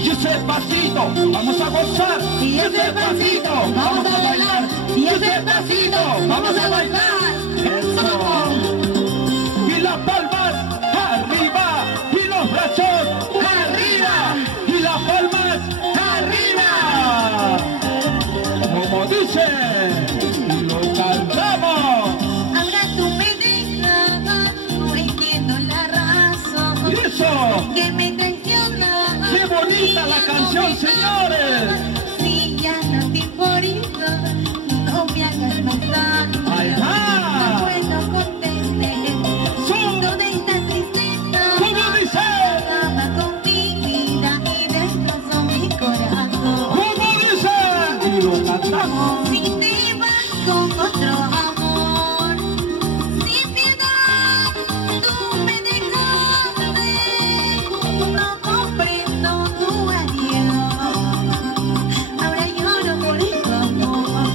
Y ese pasito, vamos a gozar. Y ese pasito, vamos a bailar. Y ese pasito, vamos a bailar. Eso. Y las palmas arriba. Y los brazos arriba. Y las palmas arriba. Como dice, y lo cantamos. Ahora tú me dejas, no entiendo la razón. Eso. Que me traiciona. ¡Qué bonita la canción, señores! Si ya no te importa, no me hagas notar. ¡Ay, No puedo contener toda esta tristeza. ¿Cómo dice? Acaba con mi vida y destrozó mi corazón. ¿Cómo dice? Y lo cantamos. Si te vas con otro amor, sin piedad, tú me dejaste. No comprendo tu adiós. Ahora lloro por el amor.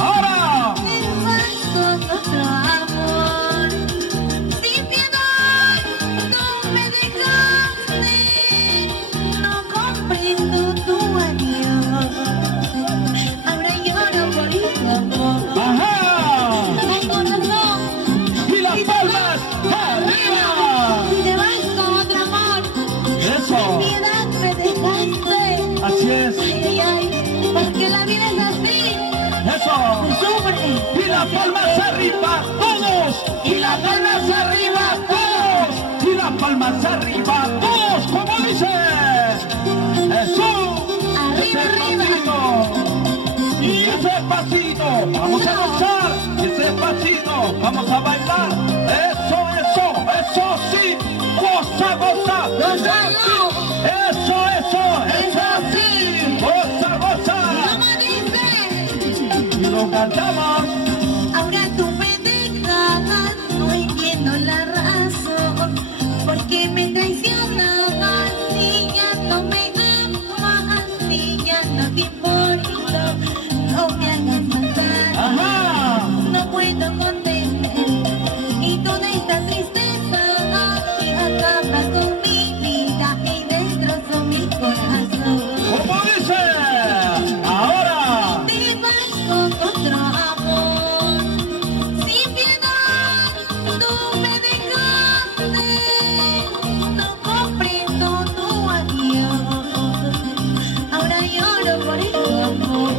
¡Ahora! Te vas con otro amor, sin piedad, tú me dejaste. No comprendo tu adiós. Ahora lloro por el amor. ¡Ajá! Tengo razón. ¡Y las palmas arriba! Si te vas con otro amor, ¡Eso! piedad me dejaste. Así es. Ay, ay, ay, porque la vida es así. ¡Eso! Sufre. ¡Y las palmas arriba todos! ¡Y las palmas arriba todos! ¡Y las palmas arriba todos! ¿Cómo dice? ¡Eso! Arriba, ¡Ese arriba. pasito! ¡Y ese pasito! ¡Vamos a gozar! ¡Ese pasito! ¡Vamos a bailar! ¡Eso, eso! ¡Eso sí! ¡Goza, goza! Gózalo. ¡Eso, eso! ¡Eso sí! ¡Goza, goza! ¿Cómo dice? Y lo cantamos. Ahora tú me dejas, no entiendo la razón. Porque me traicionas y ya no me amas y ya no te importa. No me hagas matar. ¡Ajá! No puedo contener y toda esta tristeza que acaba con mi vida y destrozó mi corazón. ¿Cómo dice? Ahora. Te vas con otro amor, sin piedad, tú me dejaste. No comprendo tu adiós. Ahora lloro por el amor.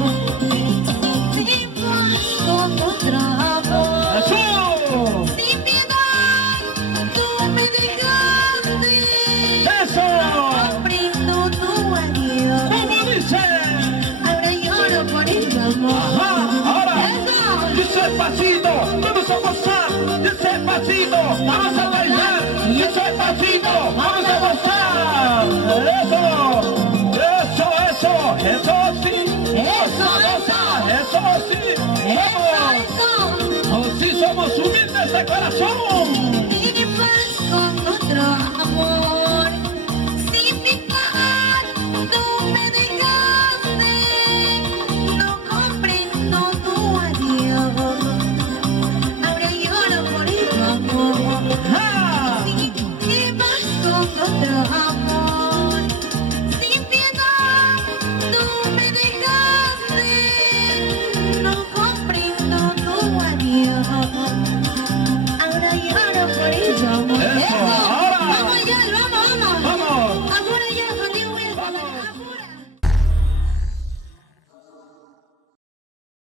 Te vas con otro amor. ¡Eso! Sin piedad, tú me dejaste. ¡Eso! Comprendo tu adiós. ¿Cómo dice? Ahora lloro por el amor. Ajá, ahora. Eso. Despacito, vamos a gozar. Despacito, vamos a bailar. Despacito, vamos a gozar. Eso, eso, eso, eso sí. Eso, Eso sí. Eso, Vamos. eso. Sí somos humildes de corazón.